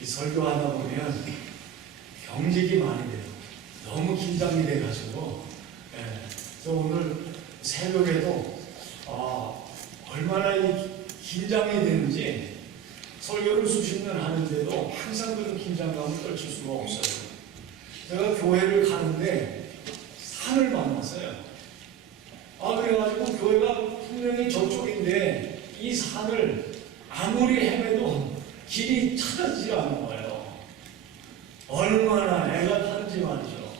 이 설교하다 보면 경직이 많이 돼요. 너무 긴장이 돼가지고. 그래서 오늘 새벽에도 얼마나 이 긴장이 되는지 설교를 수십 년 하는데도 항상 그런 긴장감을 떨칠 수가 없어요. 제가 교회를 가는데 산을 만났어요. 그래가지고 교회가 분명히 저쪽인데 이 산을 아무리 헤매도 길이 찾아지지 않는 거예요. 얼마나 애가 타는지 말이죠.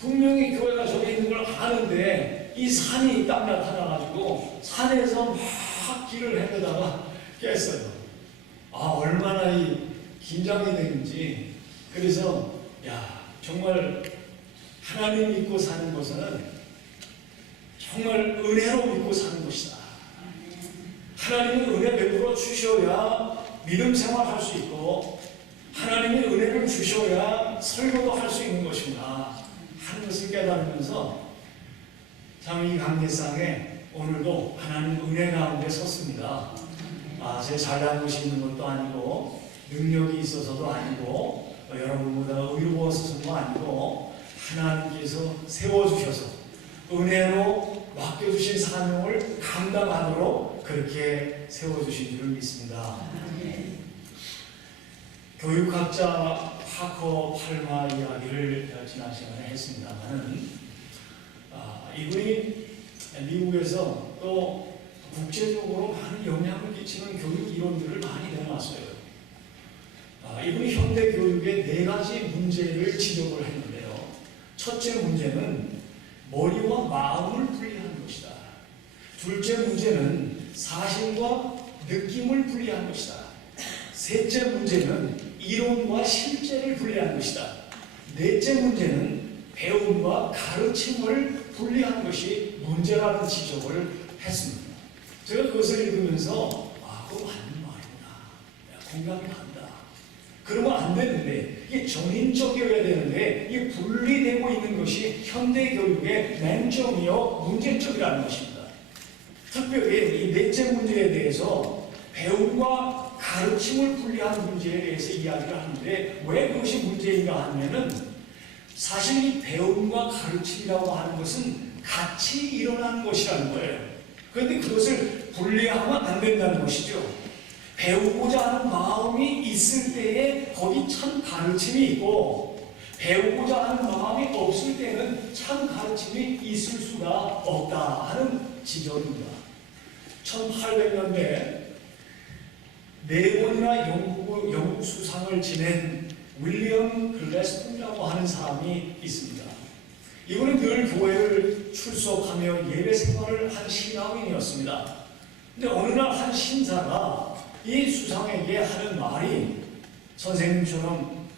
분명히 교회가 저기 있는 걸 아는데 이 산이 딱 나타나가지고 산에서 막 길을 헤매다가 깼어요. 얼마나 이 긴장이 되는지. 그래서 정말 하나님 믿고 사는 것은 정말 은혜로 믿고 사는 것이다. 하나님은 은혜 베풀어 주셔야 믿음 생활할 수 있고 하나님이 은혜를 주셔야 설교도 할 수 있는 것이구나 하는 것을 깨달으면서 참 이 강례상에 오늘도 하나님 은혜 가운데 섰습니다. 제 잘난 것이 있는 것도 아니고 능력이 있어서도 아니고 여러분보다 의로워서도 아니고 하나님께서 세워주셔서 은혜로 맡겨주신 사명을 감당하도록 그렇게 세워주신 줄을 믿습니다. 교육학자 파커 팔마 이야기를 지난 시간에 했습니다만 이분이 미국에서 또 국제적으로 많은 영향을 끼치는 교육 이론들을 많이 내놨어요. 이분이 현대 교육의 4가지 문제를 지적을 했는데요. 첫째 문제는 머리와 마음을 분리하는 것이다. 둘째 문제는 사실과 느낌을 분리하는 것이다. 셋째 문제는 이론과 실제를 분리하는 것이다. 넷째 문제는 배움과 가르침을 분리하는 것이 문제라는 지적을 했습니다. 제가 그것을 읽으면서 그거 맞는 말이구나. 공감이 간다. 그러면 안 되는데 이게 전인적이어야 되는데 이 분리되고 있는 것이 현대 교육의 맹점이요 문제점이라는 것입니다. 특별히 이 넷째 문제에 대해서 배움과 가르침을 분리하는 문제에 대해서 이야기를 하는데 왜 그것이 문제인가 하면은 사실 이 배움과 가르침이라고 하는 것은 같이 일어나는 것이라는 거예요. 그런데 그것을 분리하면 안 된다는 것이죠. 배우고자 하는 마음이 있을 때에 거기 참 가르침이 있고 배우고자 하는 마음이 없을 때는 참 가르침이 있을 수가 없다 하는 지적입니다. 1800년대 4번이나 영국 수상을 지낸 윌리엄 글래스톤이라고 하는 사람이 있습니다. 이분은 늘 교회를 출석하며 예배 생활을 한 신앙인이었습니다. 근데 어느 날 한 신사가 이 수상에게 하는 말이 선생님처럼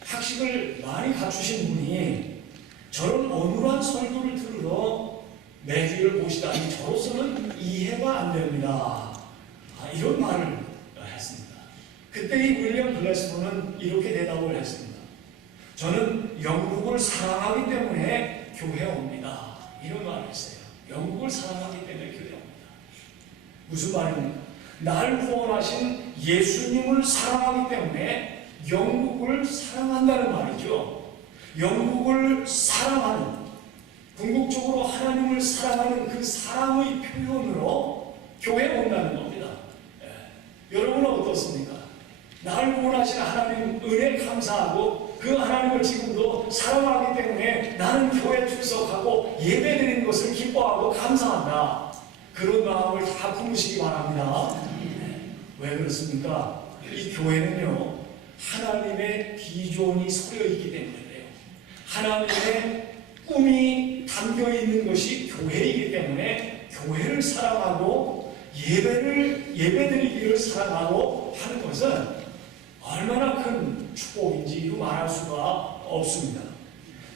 학식을 많이 갖추신 분이 저런 어눌한 설교를 들으러 매주일 보시다니 저로서는 이해가 안 됩니다. 이런 말을 했습니다. 그때 이 윌리엄 글래스톤은 이렇게 대답을 했습니다. 저는 영국을 사랑하기 때문에 교회에 옵니다. 이런 말을 했어요. 영국을 사랑하기 때문에 교회에 옵니다. 무슨 말입니까? 날 구원하신 예수님을 사랑하기 때문에 영국을 사랑한다는 말이죠. 영국을 사랑하는, 궁극적으로 하나님을 사랑하는 그 사랑의 표현으로 교회에 온다는 겁니다. 여러분은 어떻습니까? 날 구원하신 하나님 은혜 감사하고 그 하나님을 지금도 사랑하기 때문에 나는 교회에 출석하고 예배드리는 것을 기뻐하고 감사한다. 그런 마음을 다 품으시기 바랍니다. 왜 그렇습니까? 이 교회는요 하나님의 비전이 서려 있기 때문에 그래요. 하나님의 꿈이 담겨 있는 것이 교회이기 때문에 교회를 사랑하고 예배드리기를 사랑하고 하는 것은 얼마나 큰 축복인지 이루 말할 수가 없습니다.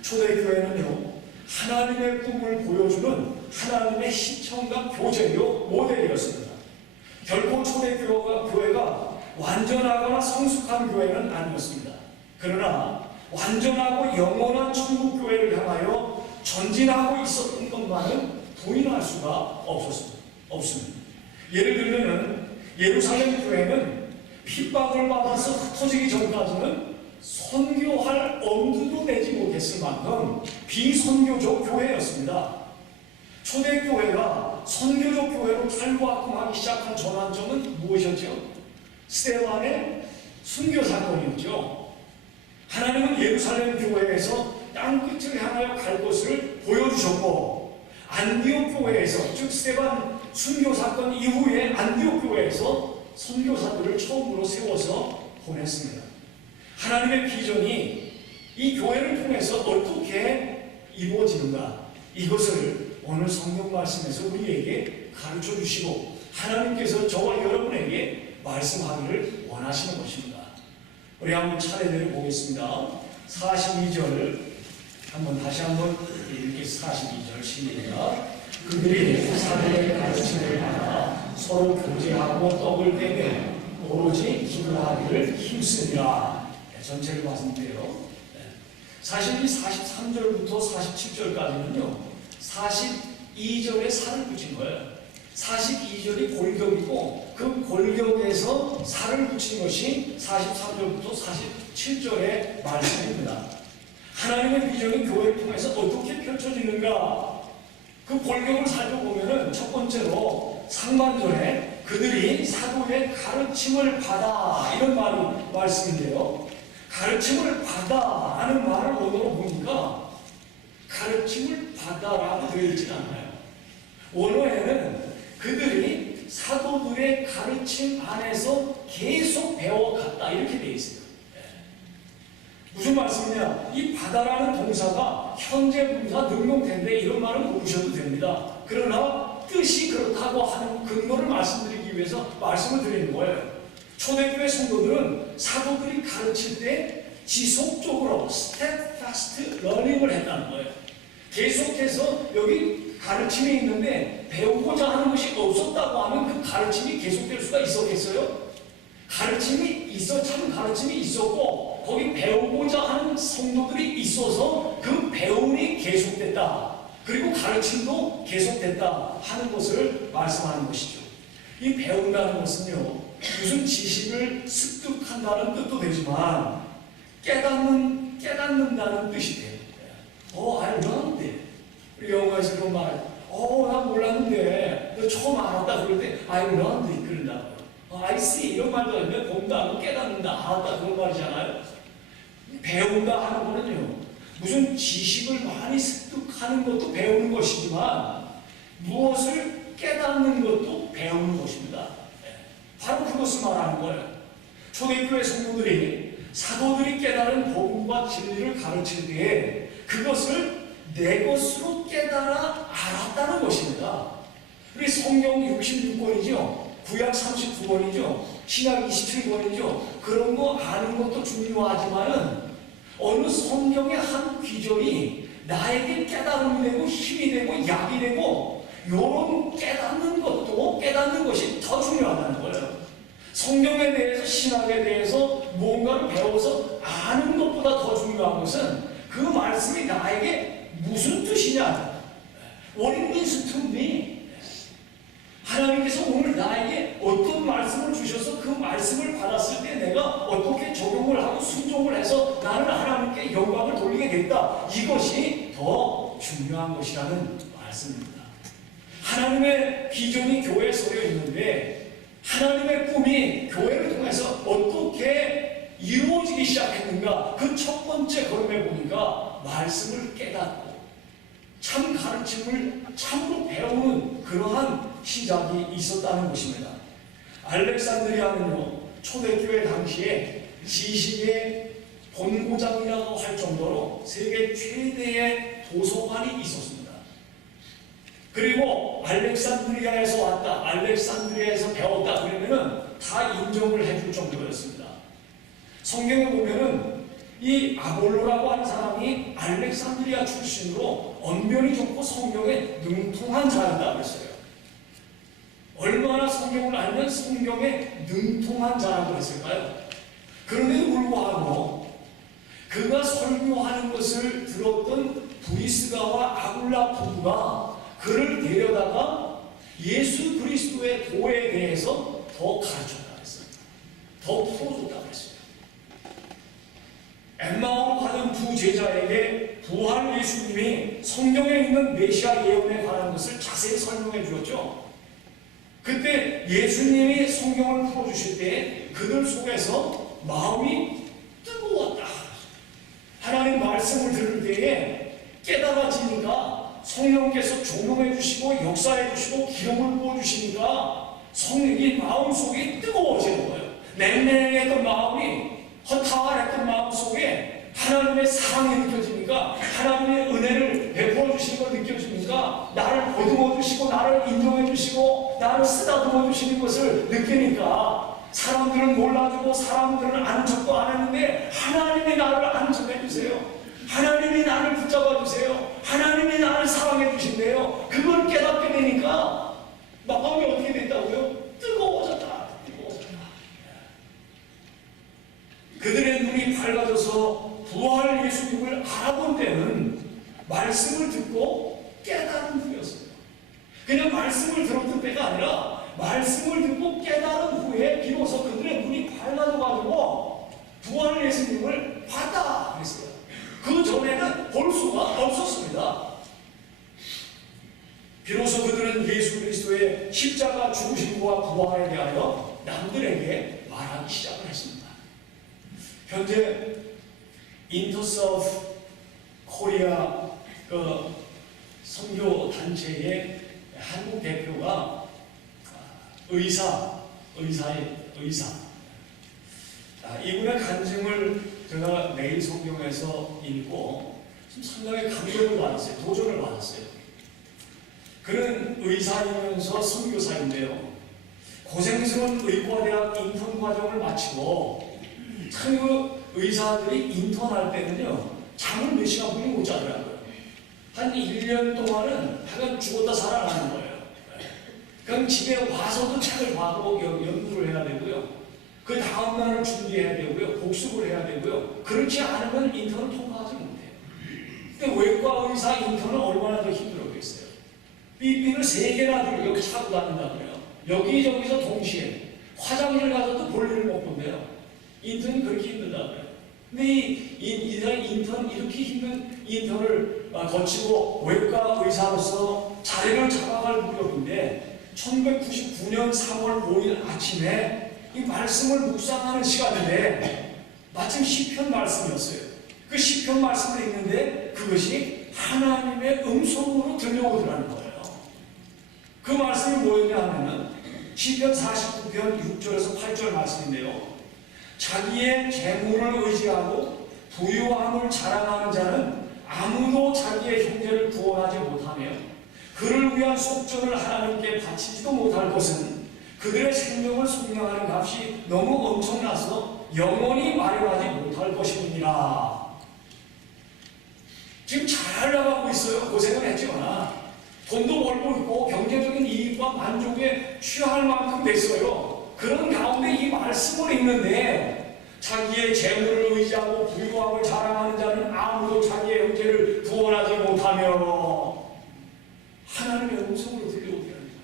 초대교회는요 하나님의 꿈을 보여주는 하나님의 시청각 교제요 모델이었습니다. 결코 초대교회가 완전하거나 성숙한 교회는 아니었습니다. 그러나 완전하고 영원한 천국교회를 향하여 전진하고 있었던 것만은 부인할 수가 없습니다. 예를 들면 예루살렘 교회는 핍박을 받아서 흩어지기 전까지는 선교할 엄두도 내지 못했을 만큼 비선교적 교회였습니다. 초대교회가 선교적 교회로 탈바꿈하기 시작한 전환점은 무엇이었죠? 스데반의 순교 사건이었죠. 하나님은 예루살렘 교회에서 땅끝을 향하여 갈 것을 보여주셨고, 안디옥 교회에서, 즉 스데반 순교 사건 이후에 안디옥 교회에서 선교사들을 처음으로 세워서 보냈습니다. 하나님의 비전이 이 교회를 통해서 어떻게 이루어지는가, 이것을 오늘 성경 말씀에서 우리에게 가르쳐 주시고 하나님께서 저와 여러분에게 말씀하기를 원하시는 것입니다. 우리 한번 차례대로 보겠습니다. 42절 한번 다시 한번 이렇게 42절 시입니다. 그들이 사도의 가르침을 받아 서로 교제하고 떡을 떼며 오로지 기도하기를 힘쓰니라. 전체를 봤는데요. 사실 이 43절부터 47절까지는요 42절에 살을 붙인 거예요. 42절이 골격이고 그 골격에서 살을 붙인 것이 43절부터 47절의 말씀입니다. 하나님의 비전이 교회를 통해서 어떻게 펼쳐지는가, 그 골격을 살펴보면 첫 번째로 상반절에 그들이 사도의 가르침을 받아, 이런 말씀인데요, 가르침을 받아 하는 말을 원어로 보니까 가르침을 받아라고 되어 있지 않아요. 원어에는 그들이 사도들의 가르침 안에서 계속 배워갔다, 이렇게 되어 있어요. 무슨 말씀이냐? 이 받아라는 동사가 현재 분사 능동태인데 이런 말은 모르셔도 됩니다. 그러나 뜻이 그렇다고 하는 근거를 말씀드리기 위해서 말씀을 드리는 거예요. 초대교회 성도들은 사도들이 가르칠 때 지속적으로 steadfast learning을 했다는 거예요. 계속해서 여기 가르침이 있는데 배우고자 하는 것이 없었다고 하면 그 가르침이 계속될 수가 있었겠어요? 가르침이 참 가르침이 있었고 거기 배우고자 하는 성도들이 있어서 그 배움이 계속됐다. 그리고 가르침도 계속됐다 하는 것을 말씀하는 것이죠. 이 배운다는 것은요, 무슨 지식을 습득한다는 뜻도 되지만 깨닫는다는 뜻이 돼요. I learned it. 우리 영어에서 그런 말, 나 몰랐는데, 너 처음 알았다 그럴 때 I learned it 그런다고요. I see 이런 말도 하면 본다, 깨닫는다, 알았다 그런 말이잖아요. 배운다 하는 거는요, 무슨 지식을 많이 습득하는 것도 배우는 것이지만 무엇을 깨닫는 것도 배우는 것입니다. 바로 그것을 말하는 거예요. 초대교회 성도들이 사도들이 깨달은 복음과 진리를 가르칠 때에 그것을 내 것으로 깨달아 알았다는 것입니다. 우리 성경 66권이죠. 구약 39권이죠. 신약 27권이죠. 그런 거 아는 것도 중요하지만은 어느 성경의 한 귀절이 나에게 깨달음이 되고 힘이 되고 약이 되고 이런 깨닫는 것이 더 중요하다는 거예요. 성경에 대해서, 신학에 대해서 뭔가를 배워서 아는 것보다 더 중요한 것은 그 말씀이 나에게 무슨 뜻이냐, What it means to me. 하나님께서 오늘 나에게 어떤 말씀을 주셔서 그 말씀을 받았을 때 내가 어떻게 적용을 하고 순종을 해서 나는 하나님께 영광을 돌리게 됐다. 이것이 더 중요한 것이라는 말씀입니다. 하나님의 비전이 교회에 서려 있는데 하나님의 꿈이 교회를 통해서 어떻게 이루어지기 시작했는가, 그 첫 번째 걸음에 보니까 말씀을 깨닫고 참 가르침을 참으로 배우는 그러한 시작이 있었다는 것입니다. 알렉산드리아는요, 초대교회 당시에 지식의 본고장이라고 할 정도로 세계 최대의 도서관이 있었습니다. 그리고 알렉산드리아에서 왔다, 알렉산드리아에서 배웠다 그러면은 다 인정을 해줄 정도였습니다. 성경에 보면은 이 아볼로라고 하는 사람이 알렉산드리아 출신으로 언변이 좋고 성경에 능통한 자였다 그랬어요. 얼마나 성경을 알면 성경에 능통한 자라고 했을까요? 그런데도 불구하고 그가 설교하는 것을 들었던 브리스가와 아굴라 부부가 그를 데려다가 예수 그리스도의 도에 대해서 더 가르쳤다 그랬어요. 더 풀어줬다고 했어요. 엠마오로 가던 두 제자에게 부활 예수님이 성경에 있는 메시아 예언에 관한 것을 자세히 설명해 주었죠. 그때 예수님이 성경을 풀어주실 때 그들 속에서 마음이 뜨거웠다. 하나님 말씀을 들을 때에 깨달아지니까 성령께서 조명해 주시고 역사해 주시고 기름을 부어 주시니까 성령이 마음속이 뜨거워지는 거예요. 냉랭했던 마음이, 허탈했던 마음 속에 하나님의 사랑이 느껴지니까, 하나님의 은혜를 베풀어 주시는 걸 느껴지니까, 나를 보듬어 주시고 나를 인정해 주시고 나를 쓰다듬어 주시는 것을 느끼니까, 사람들은 몰라주고 사람들은 아는 척도 안 했는데 하나님이 나를 아는 척 해주세요. 하나님이 나를 붙잡아 주세요. 하나님이 나를 사랑해 주신대요. 그걸 깨닫게 되니까 마음이 어떻게 됐다고요? 뜨거워졌다. 그들의 눈이 밝아져서 부활 예수님을 알아본 때는 말씀을 듣고 깨달은 후였어요. 그냥 말씀을 들었던 때가 아니라 말씀을 듣고 깨달은 후에 비로소 그들의 눈이 밝아져가지고 부활 예수님을 봤다 그랬어요. 그 전에는 볼 수가 없었습니다. 비로소 그들은 예수 그리스도의 십자가 죽으심과 부활에 대하여 남들에게 말하기 시작을 했습니다. 현재 인터서브 코리아 선교 단체의 한국 대표가 의사. 이분의 간증을 제가 매일 성경에서 읽고 좀 상당히 감동을 받았어요. 도전을 받았어요. 그는 의사이면서 선교사인데요. 고생스러운 의과대학 인턴 과정을 마치고, 참 그 의사들이 인턴할 때는요, 잠을 몇 시간뿐이 못 자더라고요. 한 1년 동안은 하여간 죽었다 살아나는 거예요. 그럼 집에 와서도 책을 봐도 연구를 해야 되고요. 그 다음날을 준비해야 되고요. 복습을 해야 되고요. 그렇지 않으면 인턴을 통과하지 못해요. 근데 외과 의사 인턴은 얼마나 더 힘들었겠어요. 삐삐를 3개나 들고 여기 차고 다닌다 그래요. 여기저기서 동시에 화장실 가서도 볼일을 못 본대요. 인턴이 그렇게 힘들다 그래요. 근데 이 인턴, 이렇게 힘든 인턴을 거치고 외과 의사로서 자리를 잡아갈 무렵인데, 1999년 3월 5일 아침에 이 말씀을 묵상하는 시간인데 마침 시편 말씀이었어요. 그 시편 말씀을 읽는데 그것이 하나님의 음성으로 들려오더라는 거예요. 그 말씀이 뭐였냐 하면은 시편 49편 6절에서 8절 말씀인데요. 자기의 재물을 의지하고 부유함을 자랑하는 자는 아무도 자기의 형제를 구원하지 못하며 그를 위한 속전을 하나님께 바치지도 못할 것은 그들의 생명을 속량하는 값이 너무 엄청나서 영원히 마련하지 못할 것이니라. 지금 잘 나가고 있어요. 고생을 했지만 돈도 벌고 있고 경제적인 이익과 만족에 취할 만큼 됐어요. 그런 가운데 이 말씀을 읽는데, 자기의 재물을 의지하고 부유함을 자랑하는 자는 아무도 자기의 형제를 구원하지 못하며 하나님의 음성으로 들려오게 합니다.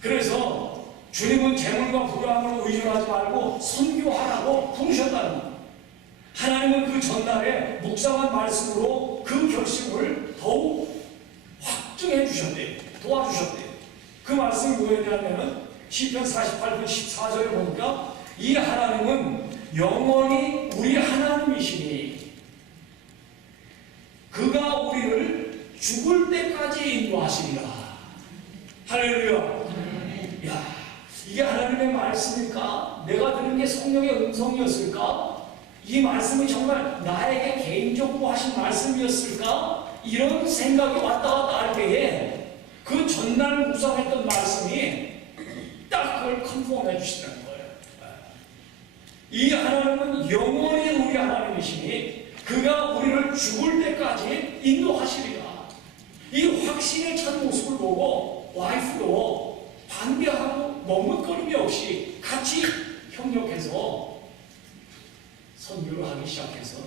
그래서 주님은 재물과 부유함을 의존하지 말고 선교하라고 부르셨다는 겁니다. 하나님은 그 전날에 묵상한 말씀으로 그 결심을 더욱 확증해 주셨대요. 도와주셨대요. 그 말씀이 뭐였냐면 시편 48편 14절에 보니까 이 하나님은 영원히 우리 하나님이시니 그가 우리를 죽을 때까지 인도하시리라. 할렐루야. 야, 이게 하나님의 말씀일까? 내가 들은 게 성령의 음성이었을까? 이 말씀이 정말 나에게 개인적으로 하신 말씀이었을까? 이런 생각이 왔다 갔다 할 때에 그 전날 묵상했던 말씀이 딱 그걸 컨펌해 주시는 거예요. 이 하나님은 영원히 우리 하나님이시니 그가 우리를 죽을 때까지 인도하시리라. 이 확신에 찬 모습을 보고 와이프도 반대하고 머뭇거림이 없이 같이 협력해서 선교를 하기 시작해서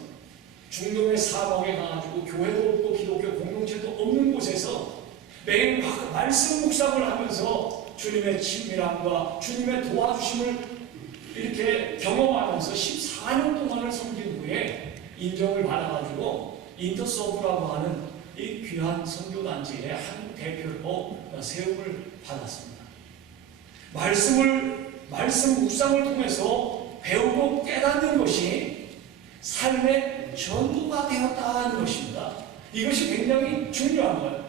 중동의 사막에 가가지고 교회도 없고 기독교 공동체도 없는 곳에서 매일 말씀 묵상을 하면서 주님의 친밀함과 주님의 도와주심을 이렇게 경험하면서 14년 동안을 섬긴 후에 인정을 받아가지고 인터서브라고 하는 이 귀한 선교단체의 한 대표로 세움을 받았습니다. 말씀 묵상을 통해서 배우고 깨닫는 것이 삶의 전부가 되었다는 것입니다. 이것이 굉장히 중요한 거예요.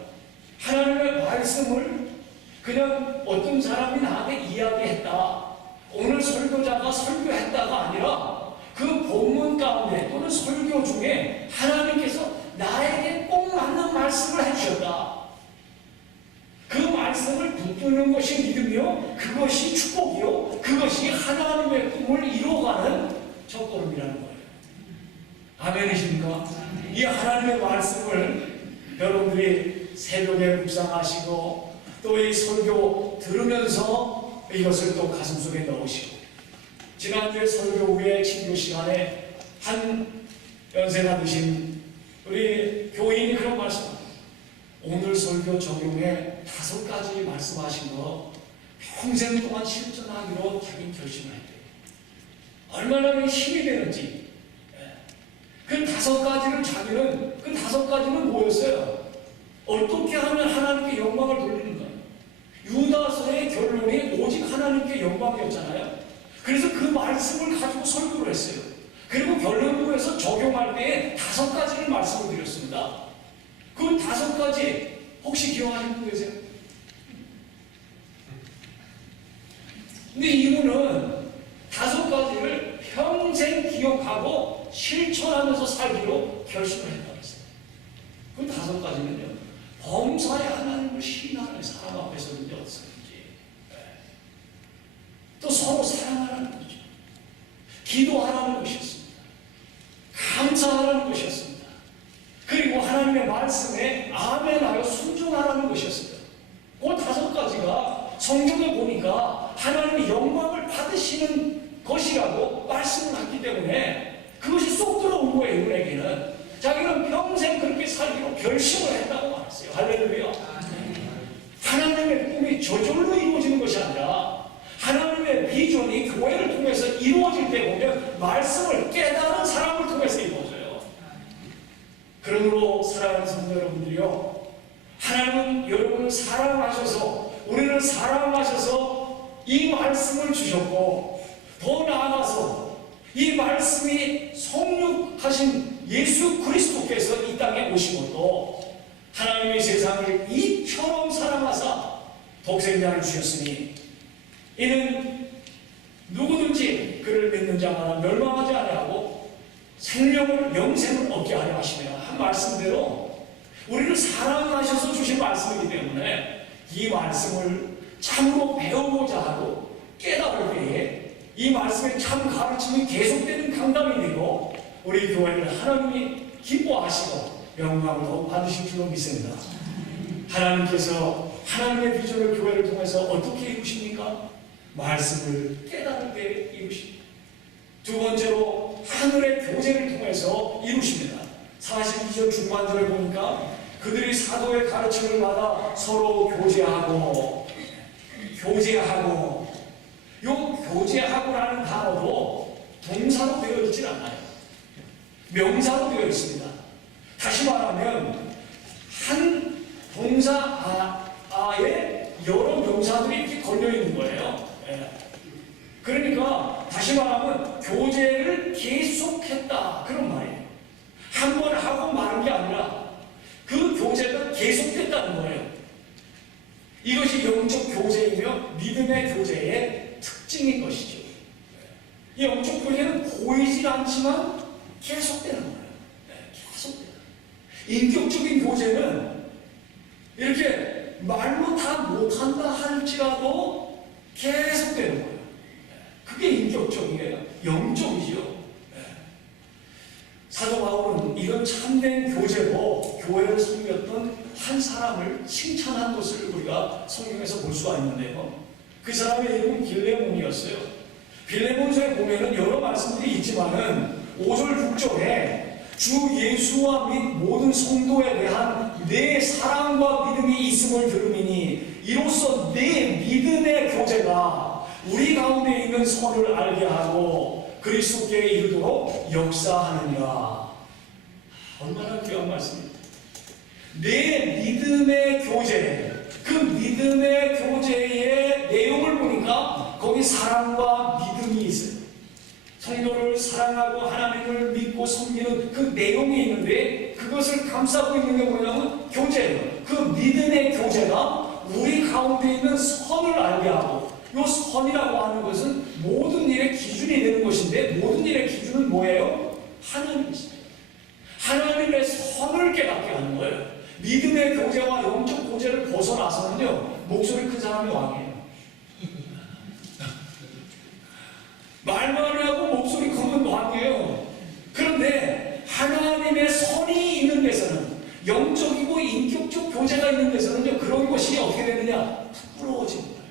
하나님의 말씀을 그냥 어떤 사람이 나한테 이야기했다, 오늘 설교자가 설교했다가 아니라 그 본문 가운데 또는 설교 중에 하나님께서 나에게 꼭 맞는 말씀을 해주셨다. 그 말씀을 붙드는 것이 믿음이요, 그것이 축복이요, 그것이 하나님의 꿈을 이루어가는 첫걸음이라는 거예요. 아멘이십니까? 이 하나님의 말씀을 여러분들이 새벽에 묵상하시고 또 이 설교 들으면서 이것을 또 가슴속에 넣으시고, 지난주에 설교 후에 친구 시간에 한 연세가 드신 우리 교인이 그런 말씀합니다. 오늘 설교 적용에 5가지 말씀하신 거 평생 동안 실천하기로 자기 결심을 했대요. 얼마나 힘이 되는지. 그 5가지를 자기는, 그 5가지는 뭐였어요? 어떻게 하면 하나님께 영광을 돌리는가? 유다서의 결론이 오직 하나님께 영광이었잖아요. 그래서 그 말씀을 가지고 설교를 했어요. 그리고 결론부에서 적용할 때에 5가지를 말씀을 드렸습니다. 그 5가지 혹시 기억하시는 분 계세요? 근데 이분은 5가지를 평생 기억하고 실천하면서 살기로 결심을 했다고 했어요. 그 5가지는요, 범사에 하나님을 신하는 사람 앞에서든지 어떻든지, 또 서로 사랑하라는 거죠. 기도하라는 것이었습니다. 감사하라는 것이었습니다. 그리고 하나님의 말씀에 아멘하여 순종하라는 것이었습니다. 그 5가지가 성경에 보니까 하나님의 영광을 받으시는 것이라고 말씀을 했기 때문에 그것이 쏙 들어온 거예요. 이분에게는 자기는 평생 그렇게 살기로 결심을 했다고 말했어요. 할렐루야. 하나님의 꿈이 저절로 이루어지는 것이 아니라 하나님의 비전이 교회를 통해서 이루어질 때 보면 말씀을 깨달은 사람을 통해서 이루어져요. 그러므로 사랑하는 성도 여러분들이요, 하나님은 여러분을 사랑하셔서, 우리를 사랑하셔서 이 말씀을 주셨고, 더 나아가서 이 말씀이 성육하신 예수 그리스도께서 이 땅에 오신 것도 하나님의 세상을 이처럼 사랑하사 독생자를 주셨으니 이는 누구든지 그를 믿는 자마다 멸망하지 아니하고 생명을, 영생을 얻게 하려 하시며, 한 말씀대로 우리를 사랑하셔서 주신 말씀이기 때문에 이 말씀을 참으로 배우고자 하고 깨달을 때에 이 말씀의 참 가르침이 계속되는 강담이 되고 우리 교회를 하나님이 기뻐하시고 영광을 더 받으실 줄로 믿습니다. 하나님께서 하나님의 비전을 교회를 통해서 어떻게 이루십니까? 말씀을 깨달을 때 이루십니다. 두 번째로 하늘의 교제를 통해서 이루십니다. 42절 중반절을 보니까 그들이 사도의 가르침을 받아 서로 교제하고 요 교제하고라는 단어도 동사로 되어 있질 않아요. 명사로 되어 있습니다. 다시 말하면 한 동사에 여러 명사들이 이렇게 걸려 있는 거예요. 그러니까 다시 말하면 교제를 계속했다, 그런 말이에요. 한 번 하고 마는 게 아니라 그 교제가 계속됐다는 거예요. 이것이 영적 교제이며 믿음의 교제의 특징인 것이죠. 이 영적 교제는 보이질 않지만 계속되는 거예요. 계속돼요. 인격적인 교제는 이렇게 말로 다 못한다 할지라도 계속되는 거예요. 그게 인격적이에요. 영적이죠. 사도 바울은 이런 참된 교제로 교회를 섬겼던 한 사람을 칭찬한 것을 우리가 성경에서 볼 수가 있는데요. 그 사람의 이름은 빌레몬이었어요. 빌레몬서에 보면은 여러 말씀들이 있지만은 5절 6절에 주 예수와 및 모든 성도에 대한 내 사랑과 믿음이 있음을 들음이니 이로써 내 믿음의 교제가 우리 가운데 있는 선을 알게 하고 그리스도께 이르도록 역사하느니라. 얼마나 귀한 말씀입니다. 내 믿음의 교제, 그 믿음의 교제의 내용을 보니까 거기 사랑과 믿음이 있어요. 성도를 사랑하고 하나님을 믿고 섬기는 그 내용이 있는데 그것을 감싸고 있는 게 뭐냐면 교제예요. 그 믿음의 교제가 우리 가운데 있는 선을 알게 하고, 이 선이라고 하는 것은 모든 일의 기준이 되는 것인데, 모든 일의 기준은 뭐예요? 하나님이십니다. 하나님의 선을 깨닫게 하는 거예요. 믿음의 교제와 영적 교제를 벗어나서는요, 목소리 큰 사람이 왕이에요. 말만 하고 목소리 크면 왕이에요. 그런데 하나님의 선이 있는 데서는, 영적이고 인격적 교제가 있는 데서는요, 그런 것이 어떻게 되느냐? 부끄러워지는 거예요.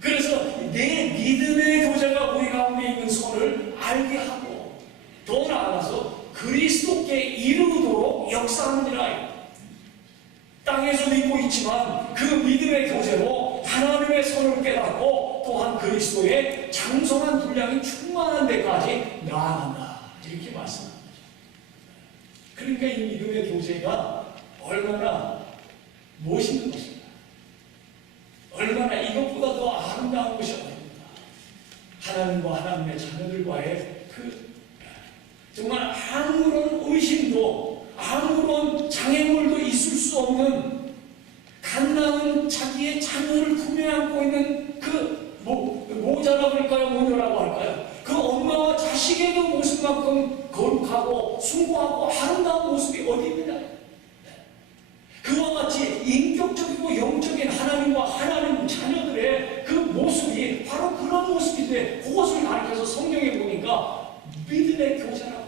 그래서 내 믿음의 교제가 우리 가운데 있는 선을 알게 하고, 더 나아가서 그리스도께 이르도록 역사하느니라. 땅에서 믿고 있지만 그 믿음의 교제로 하나님의 선을 깨닫고 또한 그리스도의 장성한 분량이 충만한 데까지 나아간다. 이렇게 말씀합니다. 그러니까 이 믿음의 교제가 얼마나 멋있는 것입니다. 얼마나 이것보다 더 아름다운 것이 없습니다. 하나님과 하나님의 자녀들과의 그 정말 아무런 의심도 아무런 장애물도 있을 수 없는 갓나은 자기의 자녀를 품에 안고 있는 그 모자라고 할까요? 모녀라고 할까요? 그 엄마와 자식의 그 모습만큼 거룩하고 숭고하고 아름다운 모습이 어디 있느냐? 그와 같이 인격적이고 영적인 하나님과 하나님 자녀들의 그 모습이 바로 그런 모습인데, 그것을 가리켜서 성경에 보니까 믿음의 교제라고.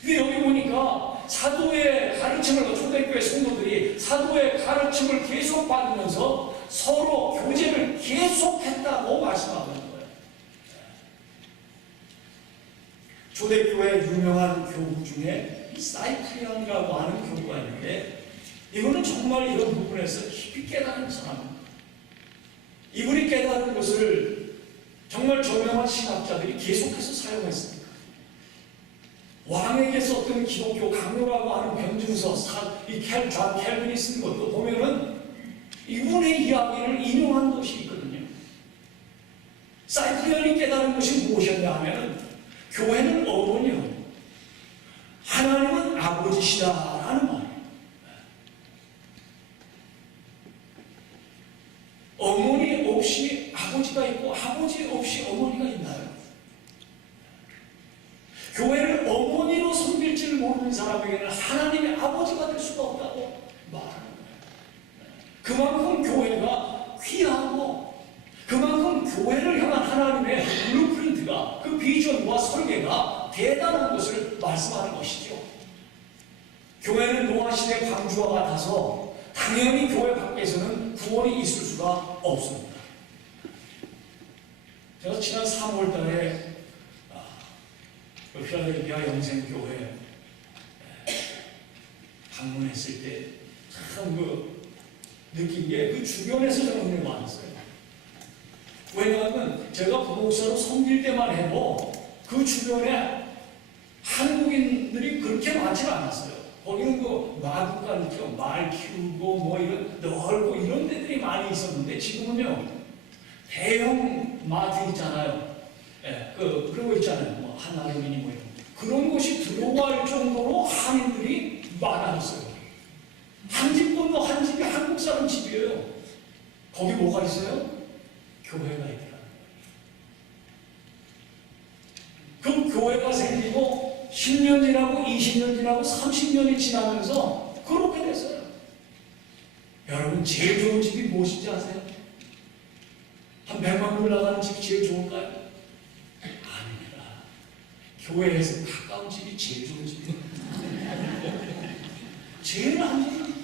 근데 여기 보니까 사도의 가르침을, 초대교회 성도들이 사도의 가르침을 계속 받으면서 서로 교제를 계속했다고 말씀하고 있는 거예요. 초대교회 유명한 교부 중에 사이프리안이라고 하는 교부가 있는데, 이분은 정말 이런 부분에서 깊이 깨달은 사람입니다. 이분이 깨달은 것을 정말 저명한 신학자들이 계속해서 사용했습니다. 왕에게 썼던 기독교 강요라고 하는 변증서, 존 켈빈이 쓴 것도 보면은 이분의 이야기를 인용한 것이 있거든요. 사이프리안이 깨달은 것이 무엇이었냐 하면은, 교회는 어머니요, 하나님은 아버지시다라는 말이에요. 어머니 없이 아버지가 있고 아버지 없이 어머니가 있나요? 교회를 어머니로 섬길 줄 모르는 사람에게는 하나님의 아버지가 될 수가 없다고 말하는 거예요. 그만큼 교회가 귀하고, 그만큼 교회를 향한 하나님의 블루프린트가, 그 비전과 설계가 대단한 것을 말씀하는 것이죠. 교회는 노아시대 방주와 같아서 당연히 교회 밖에서는 구원이 있을 수가 없습니다. 제가 지난 3월 달에 필라델피아 영생교회 방문했을 때 참 느낀 게, 그 주변에서 저는 은혜가 많았어요. 왜냐하면 제가 부목사로 섬길 때만 해도 그 주변에 한국인들이 그렇게 많지 않았어요. 거기는 그 마구간 있죠. 말 키우고 뭐 이런 넓고 이런 데들이 많이 있었는데, 지금은요 대형 마트 있잖아요. 예, 그런 거 있잖아요. 뭐 한나름이니 뭐 이런 그런 곳이 들어갈 정도로 한인들이 많아졌어요. 한 집 건너 한 집이 한국 사람 집이에요. 거기 뭐가 있어요? 교회가 있더라고요. 그 교회가 생기고 10년 지나고 20년 지나고 30년이 지나면서 그렇게 됐어요. 여러분, 제일 좋은 집이 무엇인지 아세요? 한 100만 불 나가는 집이 제일 좋을까요? 아닙니다. 교회에서 가까운 집이 제일 좋은 집이에요. 제일 안 좋은,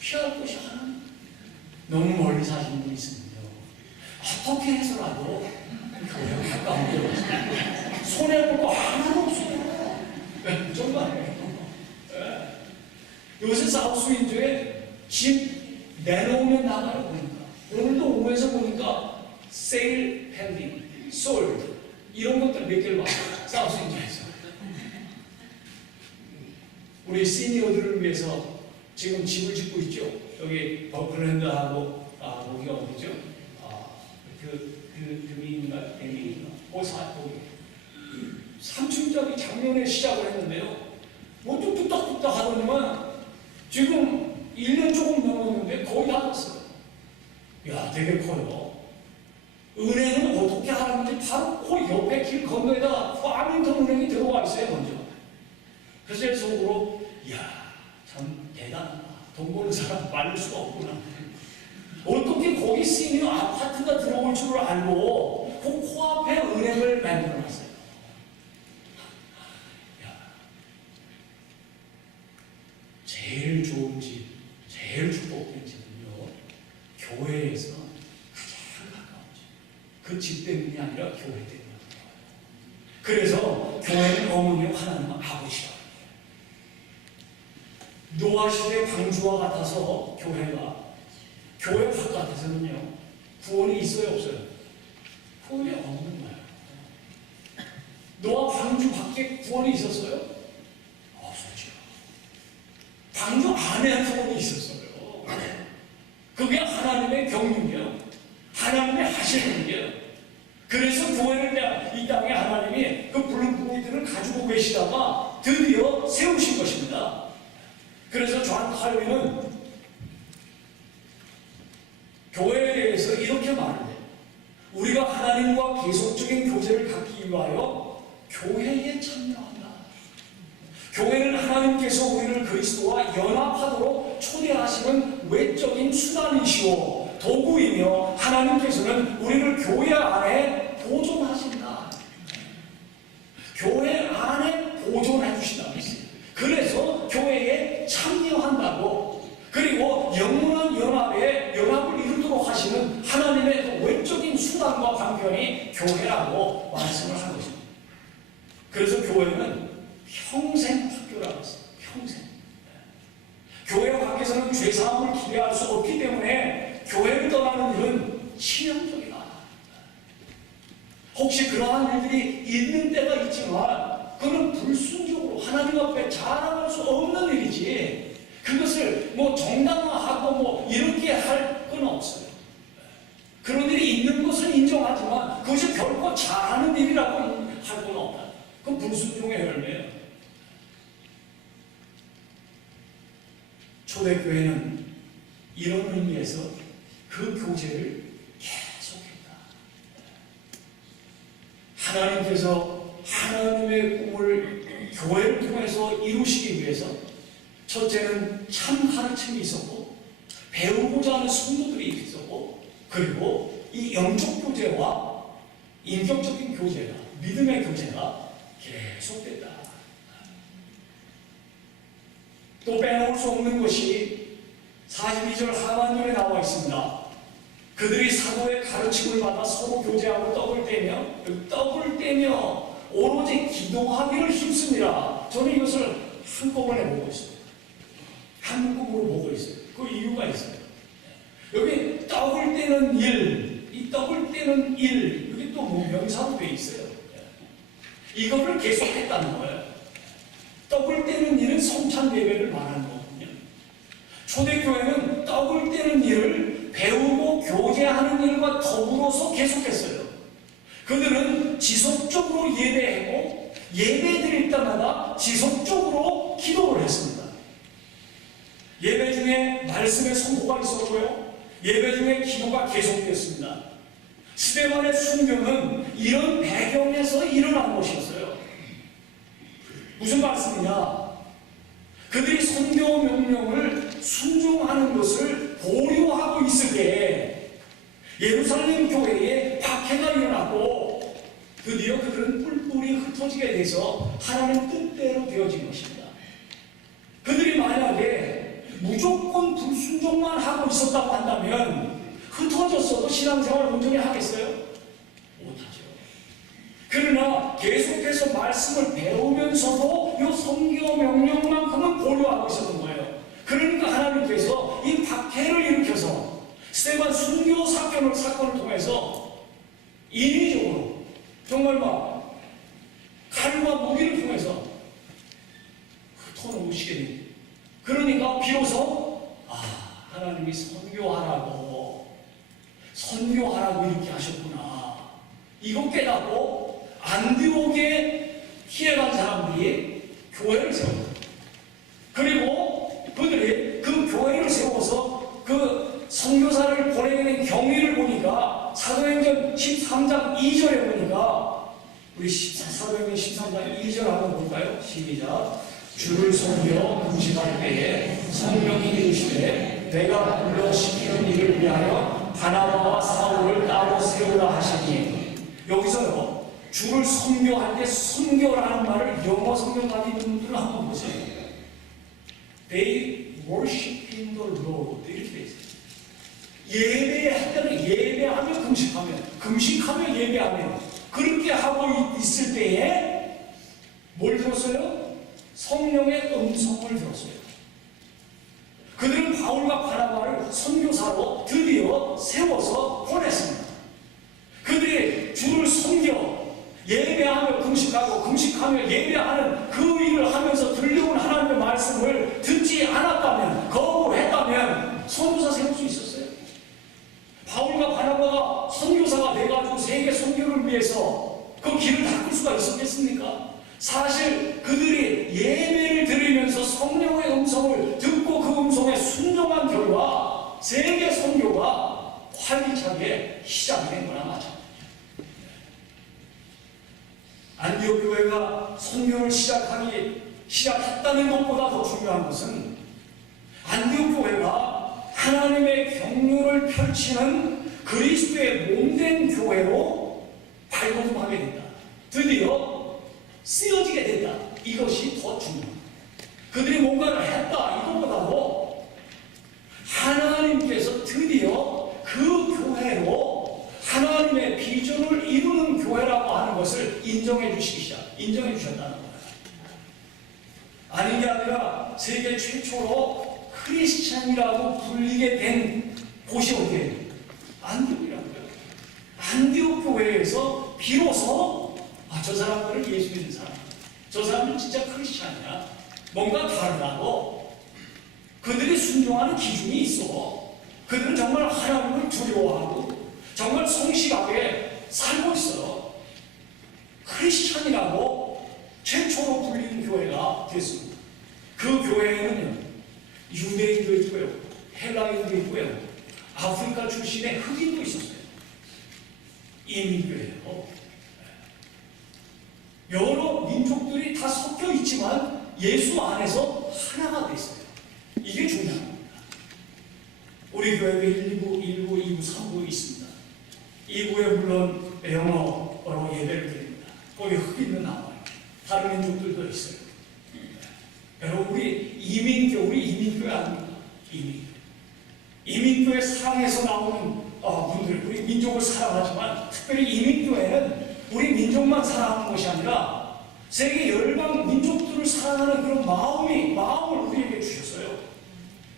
피할 곳이 하나, 너무 멀리 사시는 분이 있습니다. 어떻게 해서라도 교회가 가까운 데 오세요. 손해볼 거 하나도 없어요. 정말. 요새 사우스윈드에 집 내놓으면 나가요. 보니까 오늘도 오후에서 보니까 세일 펜딩, 솔드 이런 것들 몇 개를 봤어요. 사우스인디아에서. 우리 시니어들을 위해서 지금 집을 짓고 있죠. 여기 버클랜드하고 거기가 어디죠? 미인가 에미인가 거기 3층짜리 작년에 시작을 했는데요. 뭐 뚝뚝딱 하더니만 지금 1년 조금 넘었는데 거의 다 됐어요. 야, 되게 커요. 은행은 어떻게 하는지 바로 그 옆에 길 건너에다가 파밍턴 은행이 들어와 있어요, 먼저. 그래서 제 속으로, 야, 참 대단하다. 돈 버는 사람 말릴 수가 없구나. 어떻게 거기 쓰이는 아파트가 들어올 줄을 알고 그 코앞에 은행을 만들어놨어요. 제일 좋은 집, 제일 축복된 집은요, 교회에서 가장 가까운 집. 그 집 때문이 아니라 교회 때문에. 그래서 교회는 어머니와 하나님 아버지라. 노아 시대 방주와 같아서 교회 바깥에서는요, 구원이 있어요, 없어요? 구원이 없는 거예요. 노아 방주 밖에 구원이 있었어요? 없었죠. 방주 안에 구원이 있었어요. 그게 하나님의 경륜이에요. 하나님의 하시는 일이에요. 그래서 교회를 이 땅에 하나님이 그 블루프린트를 가지고 계시다가 드디어 세우신 것입니다. 그래서 존 칼빈은 교회에 대해서 이렇게 말해요. 우리가 하나님과 계속적인 교제를 갖기 위하여 교회에 참여한다. 교회는 하나님께서 우리를 그리스도와 연합하도록 초대하시는 외적인 수단이시오 도구이며 하나님께서는 우리를 교회 안에 보존하신다. 교회 안에 보존해 주신다고 했어요. 그래서 교회에 참여한다고. 그리고 영원한 연합을 이루도록 하시는 하나님의 그 외적인 수단과 방편이 교회라고 말씀을 한 것입니다. 그래서 교회는 평생 학교라고 했어요. 평생. 교회 밖에서는 죄사함을 기대할 수 없기 때문에 교회를 떠나는 일은 치명적이다. 혹시 그러한 일들이 있는 때가 있지만 그는 불순종으로 하나님 앞에 자랑할 수 없는 일이지 그것을 뭐 정당화하고 뭐 이렇게 할 건 없어요. 그런 일이 있는 것은 인정하지만 그것이 결코 잘하는 일이라고 할 건 없다. 그건 불순종의 열매예요. 초대교회는 이런 의미에서 그 교제를 계속했다. 하나님께서 하나님의 꿈을 교회를 통해서 이루시기 위해서 첫째는 참 가르침이 있었고 배우고자 하는 성도들이 있었고 그리고 이 영적 교제와 인격적인 교제가 믿음의 교제가 계속됐다. 또 빼놓을 수 없는 것이 42절 하반절에 나와 있습니다. 그들이 사도의 가르침을 받아 서로 교제하고 떡을 떼며 오로지 기도하기를 힘씁니다. 저는 이것을 한꺼번에 보고 있어요. 한꺼번에 보고 있어요. 그 이유가 있어요. 여기 떡을 떼는 일, 이 떡을 떼는 일, 여기 또 명사로 되어 있어요. 이거를 계속했다는 거예요. 떡을 떼는 일은 성찬 예배를 말하는 거거든요. 초대교회는 떡을 떼는 일을 배우고 교제하는 일과 더불어서 계속했어요. 그들은 지속적으로 예배했고 예배 드릴 때마다 지속적으로 기도를 했습니다. 예배 중에 말씀의 선포가 있었고요. 예배 중에 기도가 계속됐습니다. 스데반의 순교는 이런 배경에서 일어난 것이었어요. 무슨 말씀이냐? 그들이 선교 명령을 순종하는 것을 보류하고 있을 때 예루살렘 교회에 박해가 일어났고 드디어 그들은 뿔뿔이 흩어지게 돼서 하나님 뜻대로 되어진 것입니다. 그들이 만약에 무조건 불순종만 하고 있었다고 한다면 흩어졌어도 신앙생활을 온전히 하겠어요? 못하죠. 그러나 계속해서 말씀을 배우면서도 이 선교 명령만큼은 보류하고 있었던 거예요. 그러니까 하나님께서 이 사태를 일으켜서 스테반 순교 사건을 통해서 인위적으로 정말 막 칼과 무기를 통해서 흩어놓으시게 됩니다. 그러니까 비로소 하나님이 선교하라고 이렇게 하셨구나. 이거 깨닫고 안디옥에 피해간 사람들이 교회를 세웠다. 그리고 그들이 그 교회를 세워서 그 선교사를 보내게 된 경위를 보니까 사도행전 13장 2절에 보니까 우리 사도행전 13장 2절 한번 볼까요? 시작. 주를 섬겨 금식할 때에 성령이 이르시되 내가 불러 시키는 일을 위하여 바나바와 사울을 따로 세우라 하시니, 여기서요 주를 섬겨할 때 섬겨라는 말을 영어 성경 가지고 있는 분들은 한번 보세요. They worshiping the Lord 이렇게 돼 있어요. 예배할 때는 예배하며 금식하며 예배하며 그렇게 하고 있을 때에 뭘 들었어요? 성령의 음성을 들었어요. 그들은 바울과 바나바를 선교사로 드디어 세워서 보냈습니다. 그들이 주를 섬겨 예배하며 금식하며 예배하는 그 일을 하면서 들려온 하나님의 말씀을 듣지 않았다면, 거부했다면 선교사 세울 수 있었어요? 바울과 바나바가 선교사가 돼가지고 세계 선교를 위해서 그 길을 닦을 수가 있었겠습니까? 사실 그들이 예배를 드리면서 성령의 음성을 듣고 그 음성에 순종한 결과 세계 선교가 활기차게 시작이 된 거나 마찬가지죠. 안디옥 교회가 선교를 시작했다는 것보다 더 중요한 것은 안디옥 교회가 하나님의 경륜을 펼치는 그리스도의 몸된 교회로 발돋움하게 된다. 드디어 쓰여지게 된다. 이것이 더 중요합니다. 그들이 뭔가를 했다. 이것보다도 하나님께서 드디어 그 교회로 하나님의 비전을 이루는 교회라고 하는 것을 인정해 주셨다는 겁니다. 아닌 게 아니라 세계 최초로 크리스찬이라고 불리게 된 곳이 어디예요? 안디옥이라고요. 안디옥 교회에서 비로소 저 사람들은 예수 믿는 사람, 저 사람은 진짜 크리스찬이야, 뭔가 다르다고 그들이 순종하는 기준이 있어. 그들은 정말 하나님을 두려워하고 정말 성실하게 살고 있어요. 크리스찬이라고 최초로 불리는 교회가 됐습니다. 그 교회에는요 유대인도 있고요, 헬라인도 있고요, 아프리카 출신의 흑인도 있었어요. 이민교회예요. 여러 민족들이 다 섞여 있지만 예수 안에서 하나가 되어 있어요. 이게 중요한 겁니다. 우리 교회도 1부, 2부, 3부 있습니다. 2부에 물론 영어로 예배를 드립니다. 거기 흑인도 나와요. 다른 민족들도 있어요. 여러분 우리 이민교회 아닙니까? 이민교회 사랑에서 나오는 분들, 우리 민족을 사랑하지만 특별히 이민교회는 우리 민족만 사랑하는 것이 아니라 세계 열방 민족들을 사랑하는 그런 마음을 우리에게 주셨어요.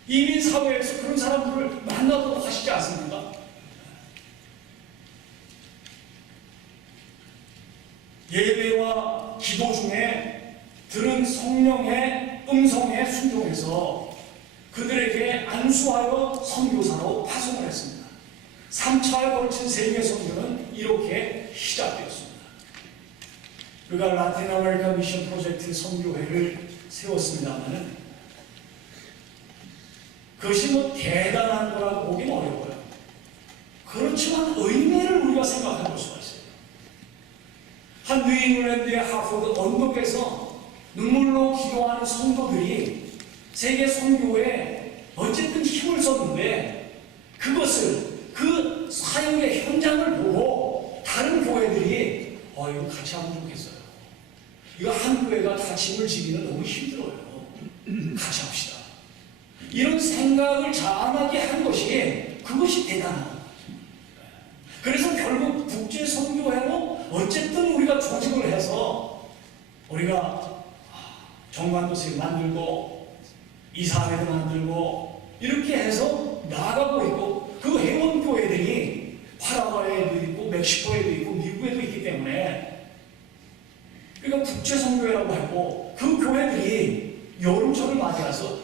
이민사회에서 그런 사람들을 만나도록 하시지 않습니까? 예배와 기도 중에 들은 성령의 음성에 순종해서 그들에게 안수하여 선교사로 파송을 했습니다. 3차에 걸친 세계 선교는 이렇게 시작되었습니다. 그가 라틴 아메리카 미션 프로젝트 선교회를 세웠습니다만은 그것이 대단한 거라고 보기는 어려워요. 그렇지만 의미를 우리가 생각해 볼 수가 있어요. 한 뉴잉글랜드의 하포드 언덕에서 눈물로 기도하는 성도들이 세계 선교에 어쨌든 힘을 썼는데 그것을 그 사역의 현장을 보고 다른 교회들이 이거 같이 하면 좋겠어요. 이거 한 교회가 다 짐을 지기는 너무 힘들어요. 같이 합시다. 이런 생각을 자아나게 한 것이 그것이 대단한 거죠. 그래서 결국 국제선교회로 어쨌든 우리가 조직을 해서 우리가 정관도시 만들고 이사회도 만들고 이렇게 해서 나가고 있고 그 회원교회들이 파라과이에도 있고 멕시코에도 있고 미국에도 있기 때문에 그러니까 국제선교회라고 하고 그 교회들이 여름철을 맞이해서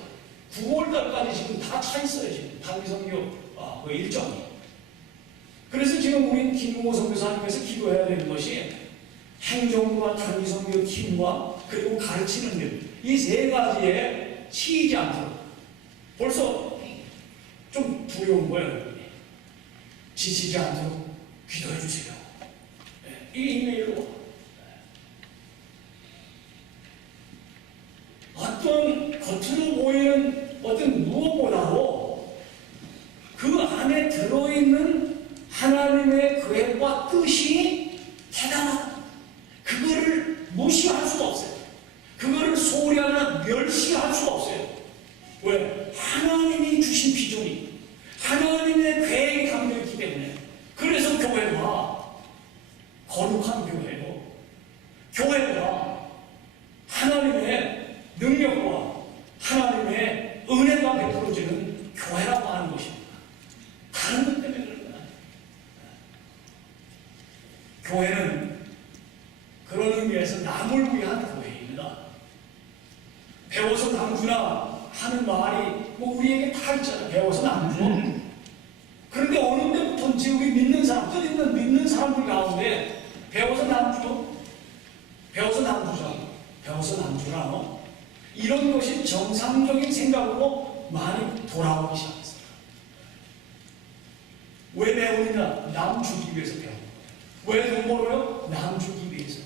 9월달까지 지금 다 차 있어요. 지금 단기선교 그 일정이. 그래서 지금 우리 김용호 선교사님께서 기도해야 되는 것이 행정부와 단기선교 팀과 그리고 가르치는 일 이 세 가지에 치이지 않도록 벌써 좀 두려운 거예요. 지치지 않도록 기도해 주세요. 이 이메일로 어떤 겉으로 보이는 어떤 무엇보다도 그 안에 들어있는 하나님의 계획과 뜻이 대단하다. 그거를 무시할 수가 없어요. 그거를 소홀히 하거나 멸시할 수가 없어요. 왜? 하나님이 주신 비전이 하나님의 계획이 담겨있기 때문에. 그래서 교회가 거룩한 교회고 교회가 하나님의 능력과 하나님의 은혜가 베풀어지는 교회라고 하는 것입니다. 다른 것 때문에 그런 거야. 교회는 그런 의미에서 남을 위한 교회입니다. 배워서 남주나 하는 말이 뭐 우리에게 다 있잖아요. 배워서 남주. 그런데 어느 때부터인지 우리 믿는 사람, 뜻있는 믿는 사람들 가운데 배워서 남주죠. 배워서 남주자. 배워서 남주라. 이런 것이 정상적인 생각으로 많이 돌아오기 시작했어요. 왜 배우느냐? 남 주기 위해서 배우는 거예요. 왜 돈 벌어요? 남 주기 위해서.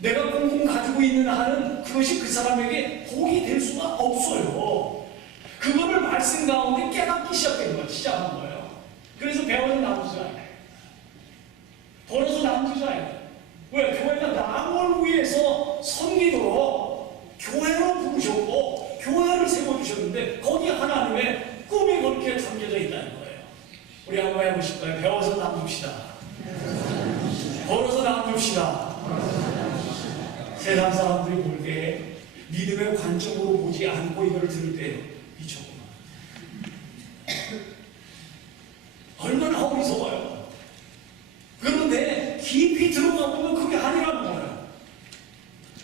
내가 꽁꽁 가지고 있는 한은 그것이 그 사람에게 복이 될 수가 없어요. 그거를 말씀 가운데 깨닫기 시작한 거예요. 시작한 거예요. 그래서 배워서 남주자예요. 벌어서 남주자예요. 왜? 교회가 남을 위해서 섬기도록 교회로 부르셨고 교회를 세워주셨는데 거기 하나님의 꿈이 그렇게 담겨져 있다는 거예요. 우리 한번 해보실 거예요. 배워서 남줍시다. 벌어서 남줍시다. 세상 사람들이 볼 때 믿음의 관점으로 보지 않고 이걸 들을 때 미쳤구나. 얼마나 어리석어요. 그런데 깊이 들어가 보면 그게 아니라는 거예요.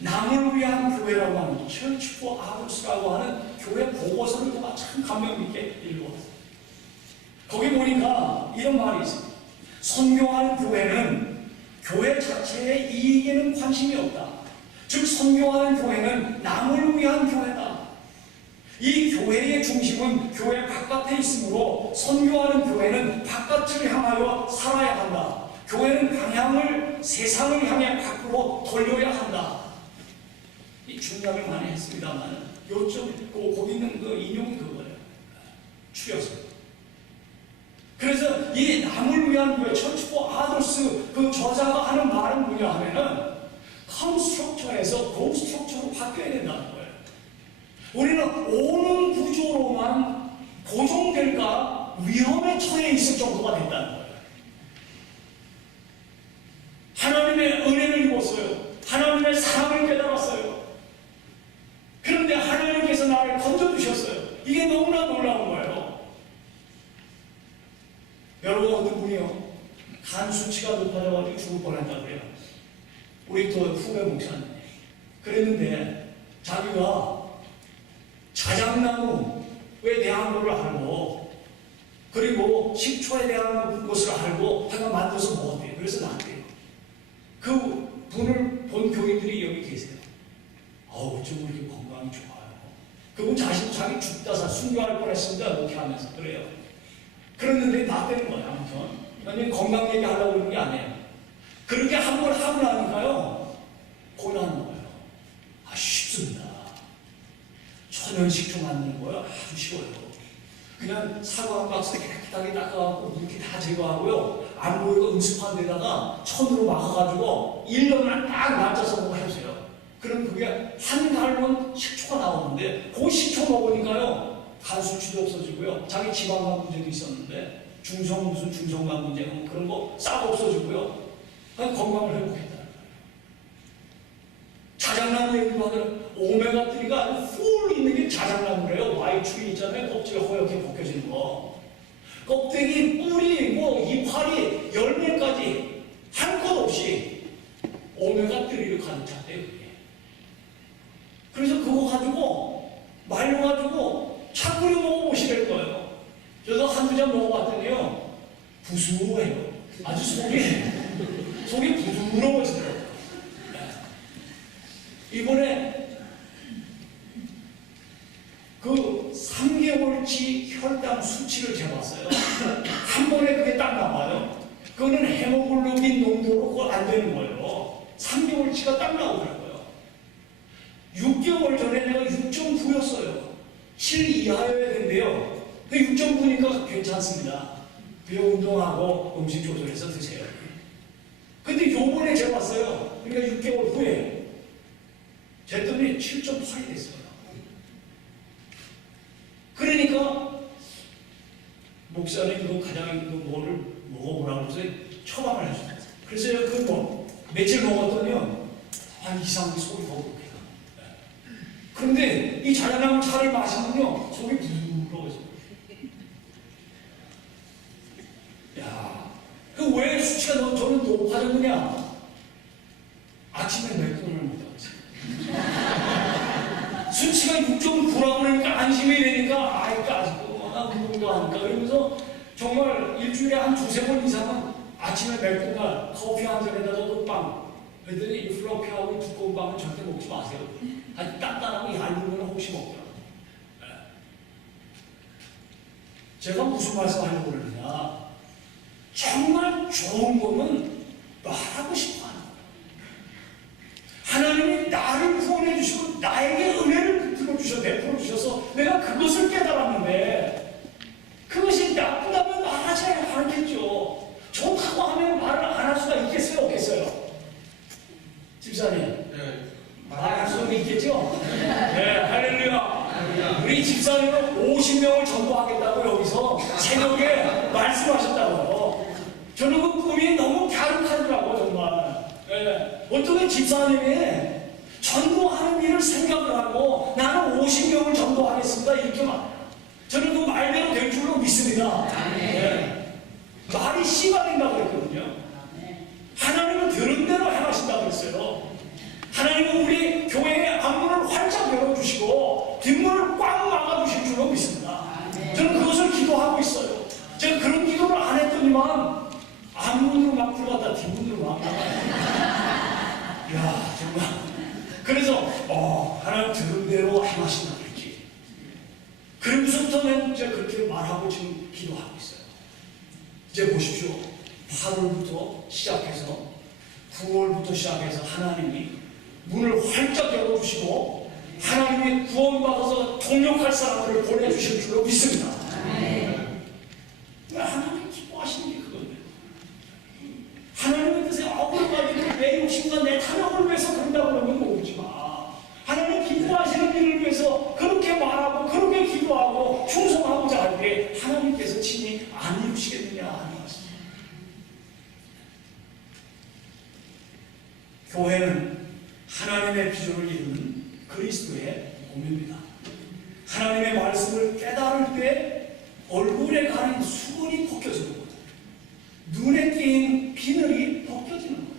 남을 위한 교회라고 하는 Church for Others라고 하는 교회 보고서를 제가 참 감명 있게 읽어봤어요. 거기 보니까 이런 말이 있습니다. 선교하는 교회는 교회 자체의 이익에는 관심이 없다. 즉 선교하는 교회는 남을 위한 교회다. 이 교회의 중심은 교회 바깥에 있으므로 선교하는 교회는 바깥을 향하여 살아야 한다. 교회는 방향을 세상을 향해 밖으로 돌려야 한다. 이 중요함을 많이 했습니다만 요점 거기 있는 그 인용이 그거예요. 추려서. 그래서 이 남을 위한 교회 Church for Others 그 저자가 하는 말은 뭐냐 하면은 컨스트럭처에서 고스트럭처로 바뀌어야 된다는 거예요. 우리는 오는 구조로만 고정될까 위험에 처해 있을 정도가 된다는 거예요. 하나님의 은혜를 입었어요. 하나님의 사랑을 깨달았어요. 그런데 하나님께서 나를 건져주셨어요. 이게 너무나 놀라운 거예요. 여러분 어떤 분이요 간 수치가 높아져가지고 죽을 뻔했다고 그래요. 우리 또 후배 목사님 그랬는데 자기가 자작나무에 대한 것을 알고 그리고 식초에 대한 것을 알고 하나 만들어서 먹었대요. 그래서 나한테요. 그 분을 본 교인들이 여기 계세요. 어쩜 이렇게 건강이 좋아요. 그분 자기 죽다사 순교할 뻔했습니다. 이렇게 하면서 그래요. 그랬는데 나 때는 거예요. 아무튼 아니 건강 얘기하려고 그러는 게 아니에요. 그렇게 한 번 하고 나니까요 고난한 거예요. 쉽습니다. 천연식초 만드는 거예요. 아주 쉬워요. 그냥 사과 한 박스 깨끗하게 닦아갖고 물기 다 제거하고요. 안 보이고 음습한 데다가 천으로 막아가지고 1년을 딱 맞춰서 먹어 해주세요. 그럼 그게 한 갈론 식초가 나오는데 그 식초 먹으니까요 간 수치도 없어지고요. 자기 지방간 문제도 있었는데 무슨 중성간 문제 그런 거 싹 없어지고요. 건강을 회복했다는 거예요. 자작나무 얘기하면 오메가3가 아주 풀 있는 게 자작나무래요. 와이추위 있잖아요. 껍질 허옇게 벗겨지는 거. 껍데기, 뿌리, 뭐 이파리, 열매까지 한 것 없이 오메가3를 가득 찼대요. 그게. 그래서 그거 가지고 말려가지고 차 끓여 먹어보시될 거예요. 저도 한두 잔 먹어봤더니요. 부수해요. 아주 속이 부드러워지더라고요. 이번에 그 3개월치 혈당 수치를 재봤어요. 한 번에 그게 딱 나와요. 그거는 헤모글로빈 농도로 그거 안 되는 거예요. 3개월치가 딱 나오더라고요. 6개월 전에 내가 6.9였어요. 7 이하여야 된대요. 6.9니까 괜찮습니다. 그냥 운동하고 음식 조절해서 드세요. 근데 요번에 재봤어요. 그러니까 6개월 후에 쟀더니 7.8이 됐어요. 그러니까 목사님 그 가장 뭐를 먹어보라고 해서 처방을 해줬어요. 그래서 그 뭐 며칠 먹었더니요 한 2, 3일 속이 더 그렇게 가. 그런데 이 자연나무 차를 마시면요 속이 부드러워져요. 야, 그 왜 수치가 저는 높아졌느냐? 아침에 맥주를 먹었어요. 수치가 6.9라고 그러니까 안심이 되니까 아이까 아직도 나 운동도 하니까 그러면서 정말 일주일에 한 두세 번 이상은 아침에 맥주나 커피 한 잔에다가 또 빵 그랬더니 이 플러피하고 두꺼운 빵은 절대 먹지 마세요. 아주 단단하고 얇은 거는 혹시 먹더라고요. 제가 무슨 말씀 하려고 그러느냐, 정말 좋은 거는 말하고 싶어 하는 거예요. 하나님이 나를 구원해 주시고 나에게 은혜를 베풀어 베풀어 주셔서 내가 그것을 깨달았는데 그것이 나쁘다면 말하지 않겠죠. 좋다고 하면 말을 안 할 수가 있겠어요, 없겠어요? 집사님, 네. 말할 수는 있겠죠? 네, 할렐루야. 우리 집사님은 50명을 전도하겠다고 여기서 새벽에 말씀하셨다고요. 저는 그 꿈이 너무 갸륵하더라고요, 정말. 네. 어떻게 집사님이 전도하는 일을 생각을 하고 나는 50명을 전도하겠습니다 이렇게 말. 저는 그 말대로 될 줄로 믿습니다. 네. 말이 씨가 된다고 그랬거든요. 하나님은 들은 대로 행하신다고 그랬어요. 하나님은 우리 교회의 앞문을 활짝 열어주시고 뒷문을 꽉 막아주실 줄로 믿습니다. 저는 그것을 기도하고 있어요. 제가 그런 기도를 안 했더니만 앞문으로 막 들어갔다 뒷문으로 막 나가요. 야, 정말. 그래서 하나님 들은 대로 행하신다 그랬지. 그러고서부터는 이제 그렇게 말하고 지금 기도하고 있어요. 이제 보십시오. 8월부터 시작해서 9월부터 시작해서 하나님이 문을 활짝 열어주시고 하나님이 구원받아서 동역할 사람들을 보내주실 줄로 믿습니다. 하나님 기뻐하시는 게 그건데. 하나님은 뜻에 억울가지고 내 욕심과 내 탐욕을 위해서 그런다고 그러면 모르지 마. 하나님 기뻐하시는 일을 위해서 그렇게 말하고 그렇게 기도하고 충성하고자 할 때 하나님께서 친히 안 이루시겠느냐 하는 말씀. 교회는 하나님의 비전을 이루는 그리스도의 몸입니다. 하나님의 말씀을 깨달을 때 얼굴에 가린 수건이 벗겨지는 거예요. 눈에 띈 비늘이 벗겨지는 거예요.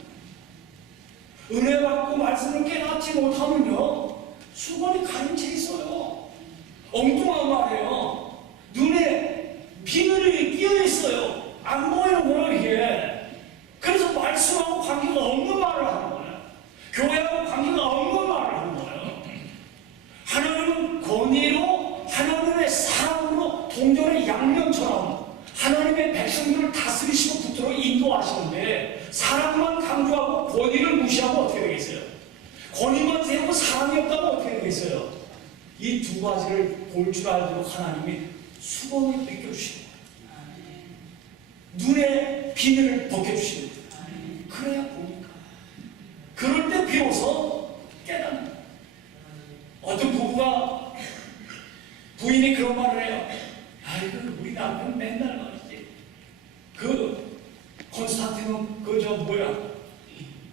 은혜 받고 말씀을 깨닫지 못하면요 수건이 가린 채 있어요. 엉뚱한 말이에요. 눈에 비늘이 끼어 있어요. 안 보이는 거예요 이게. 그래서 말씀하고 관계가 없는 말을 하는 거예요. 교회하고 관계가 없는 말을 하는 거예요. 하나님은 권위로 하나님의 사랑으로 동전의 양면처럼 하나님의 백성들을 다스리시고 붙들어 인도하시는데 사랑만 강조하고 권위를 무시하고 어떻게 되겠어요? 권위만 세우고 사랑이 없다고 어떻게 되겠어요? 이 두 가지를 볼 줄 알도록 하나님이 수건을 벗겨주시는 거예요. 눈에 비늘을 벗겨주시는 거예요. 그래야 보니까. 그럴 때 비로소 깨닫는 거예요. 어떤 부부가 부인이 그런 말을 해요. 아이고 우리 남편 맨날 말이지. 콘스탄티노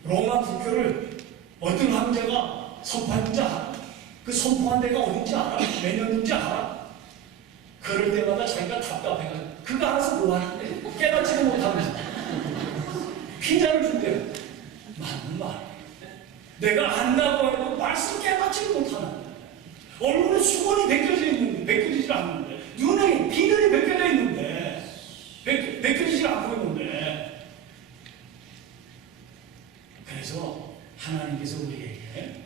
로마 국교를 어떤 황제가 선포했는지 알아? 그 선포한 데가 어딘지 알아? 몇 년인지 알아? 그럴 때마다 자기가 답답해가지고 그거 알아서 뭐 하는데 깨닫지도 못하면서 핀잔을 준대요. 맞는 말이에요. 내가 안다고 해도 말씀 깨닫지도 못하는 거예요. 얼굴에 수건이 벗겨지지 않는데 눈에 비늘이 벗겨져 있는데 벗겨지지 않고 있는데 그래서 하나님께서 우리에게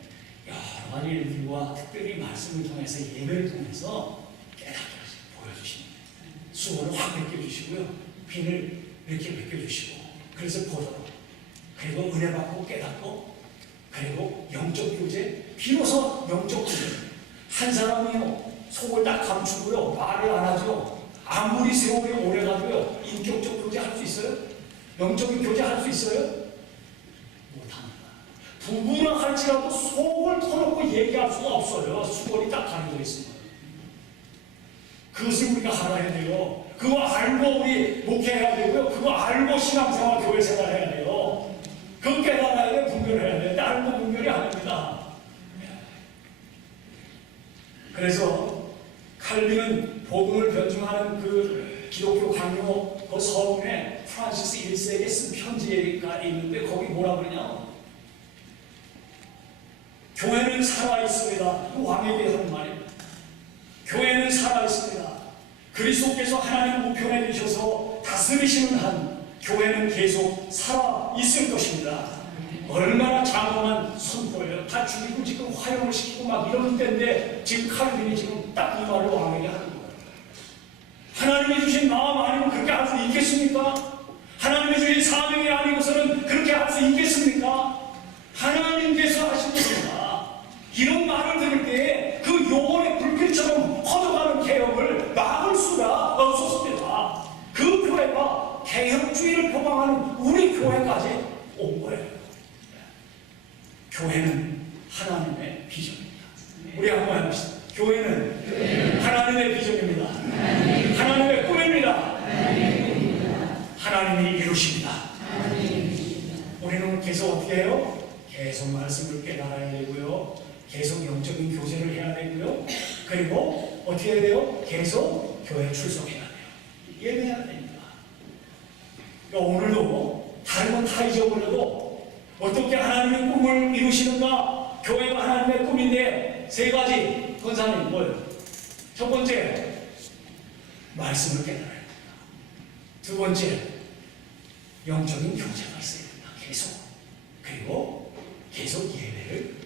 여러 가지 일들과 특별히 말씀을 통해서 예배를 통해서 깨닫게 보여주시는 수건을 확 벗겨주시고요. 비늘 이렇게 벗겨주시고 그래서 보도록 그리고 은혜 받고 깨닫고 그리고 영적 교제 비로소 영적 교제 한 사람이요 속을 딱 감추고요 말을 안 하죠. 아무리 세월이 오래가도요 인격적 교제 할 수 있어요? 영적인 교제 할 수 있어요? 못합니다. 부부랑 할지라도 속을 터놓고 얘기할 수가 없어요. 수건이 딱 가려져 있습니다. 그것을 우리가 알아야 돼요. 그거 알고 우리 목회해야 되고요. 그거 알고 신앙생활 교회 생활 해야 돼요. 그거 깨달아야 돼. 분별해야 돼. 알고 분별이 아닙니다. 그래서 칼빈은 복음을 변증하는 그 기독교 강요 그 서문에 프란시스 1세에게 쓴 편지가 있는데 거기 뭐라 그러냐? 교회는 살아있습니다. 왕에게 하는 말입니다. 교회는 살아있습니다. 그리스도께서 하나님 우편에 주셔서 다스리시는 한 교회는 계속 살아있을 것입니다. 얼마나 장엄한 선포예요. 다 죽이고 지금 화형을 시키고 막 이러는 때인데 지금 칼빈이 지금 딱 이 말을 왕에게 하는 거예요. 하나님이 주신 마음 아니면 그렇게 할 수 있겠습니까? 하나님이 주신 사명이 아니고서는 그렇게 할 수 있겠습니까? 하나님께서 하신 겁니다. 이런 말을 들을 때 그 영혼의 불길처럼 퍼져가는 개혁을 막을 수가 없었습니다. 그 교회가 개혁주의를 표방하는 우리 교회까지 온 거예요. 교회는 하나님의 비전입니다. 우리 한번 해봅시다. 교회는 하나님의 비전입니다. 하나님의 꿈입니다. 하나님이 이루십니다. 우리는 계속 어떻게 해요? 계속 말씀을 깨달아야 되고요. 계속 영적인 교제를 해야 되고요. 그리고 어떻게 해야 돼요? 계속 교회에 출석해야 돼요. 예배해야 됩니다. 그러니까 오늘도 다른 건 다 잊어버려도 어떻게 하나님의 꿈을 이루시는가? 교회가 하나님의 꿈인데 세 가지 권사님 뭐예요? 첫 번째, 말씀을 깨달아야 됩니다. 두 번째, 영적인 교제가 있어야 됩니다. 계속. 그리고 계속 예배를